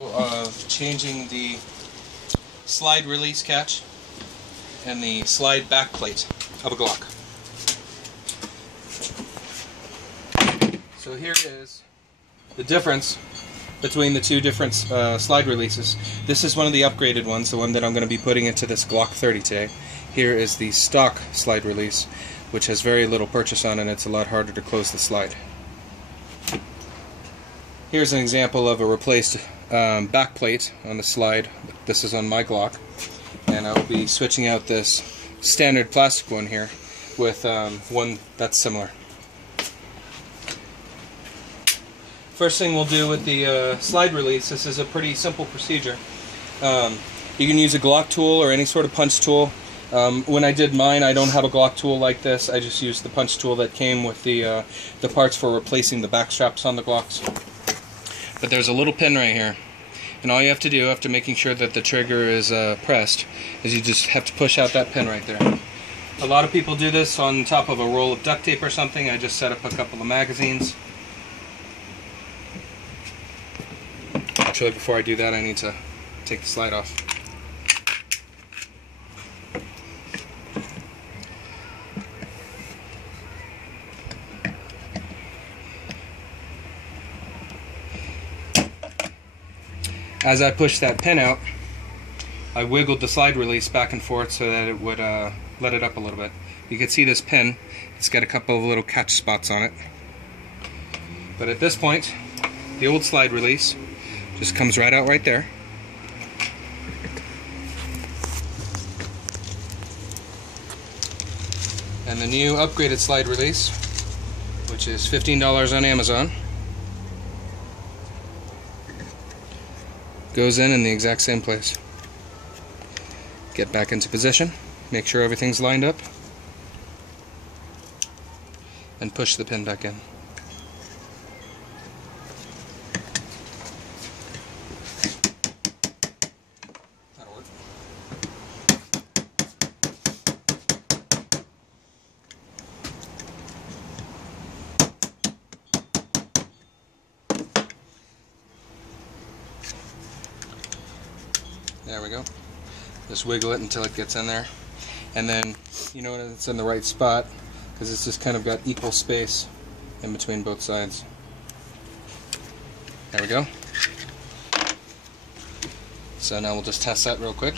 Of changing the slide release catch and the slide back plate of a Glock. So here is the difference between the two different slide releases. This is one of the upgraded ones, the one that I'm going to be putting into this Glock 30 today. Here is the stock slide release, which has very little purchase on it, and it's a lot harder to close the slide. Here's an example of a replaced back plate on the slide. This is on my Glock, and I will be switching out this standard plastic one here with one that's similar. First thing we'll do with the slide release, this is a pretty simple procedure. You can use a Glock tool or any sort of punch tool. When I did mine, I don't have a Glock tool like this. I just used the punch tool that came with the parts for replacing the back straps on the Glocks. But there's a little pin right here, and all you have to do after making sure that the trigger is pressed is you just have to push out that pin right there. A lot of people do this on top of a roll of duct tape or something. I just set up a couple of magazines. Actually, before I do that, I need to take the slide off. As I pushed that pin out, I wiggled the slide release back and forth so that it would let it up a little bit. You can see this pin, it's got a couple of little catch spots on it. But at this point, the old slide release just comes right out right there. And the new upgraded slide release, which is $15 on Amazon, goes in the exact same place. Get back into position, make sure everything's lined up, and push the pin back in. That'll work. There we go. Just wiggle it until it gets in there, and then you know when it's in the right spot because it's just kind of got equal space in between both sides. There we go. So now we'll just test that real quick.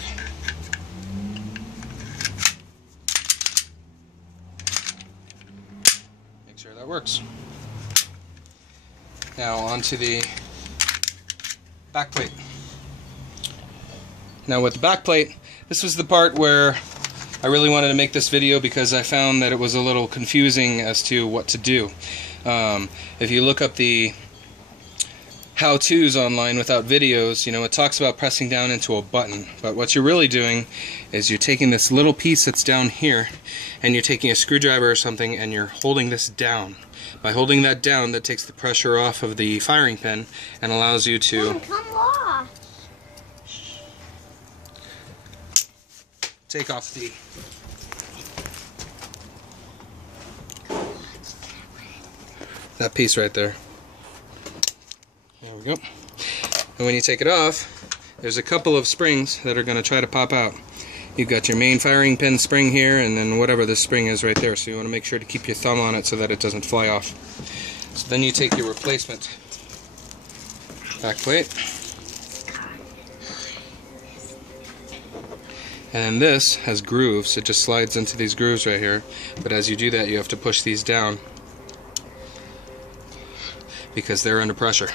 Make sure that works. Now onto the back plate. Now with the back plate, this was the part where I really wanted to make this video because I found that it was a little confusing as to what to do. If you look up the how-tos online without videos, you know, it talks about pressing down into a button. But what you're really doing is you're taking this little piece that's down here and you're taking a screwdriver or something and you're holding this down. By holding that down, that takes the pressure off of the firing pin and allows you to take off that piece right there. There we go. And when you take it off, there's a couple of springs that are going to try to pop out. You've got your main firing pin spring here, and then whatever this spring is right there. So you want to make sure to keep your thumb on it so that it doesn't fly off. So then you take your replacement back plate. And this has grooves. It just slides into these grooves right here. But as you do that, you have to push these down because they're under pressure.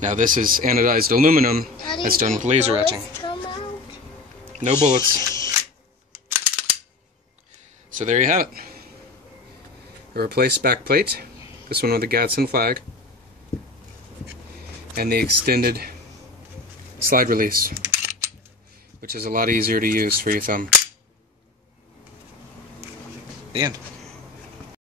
Now this is anodized aluminum that's done with laser etching. No bullets. So there you have it. A replaced back plate. This one with the Gadsden flag. And the extended slide release, which is a lot easier to use for your thumb. The end.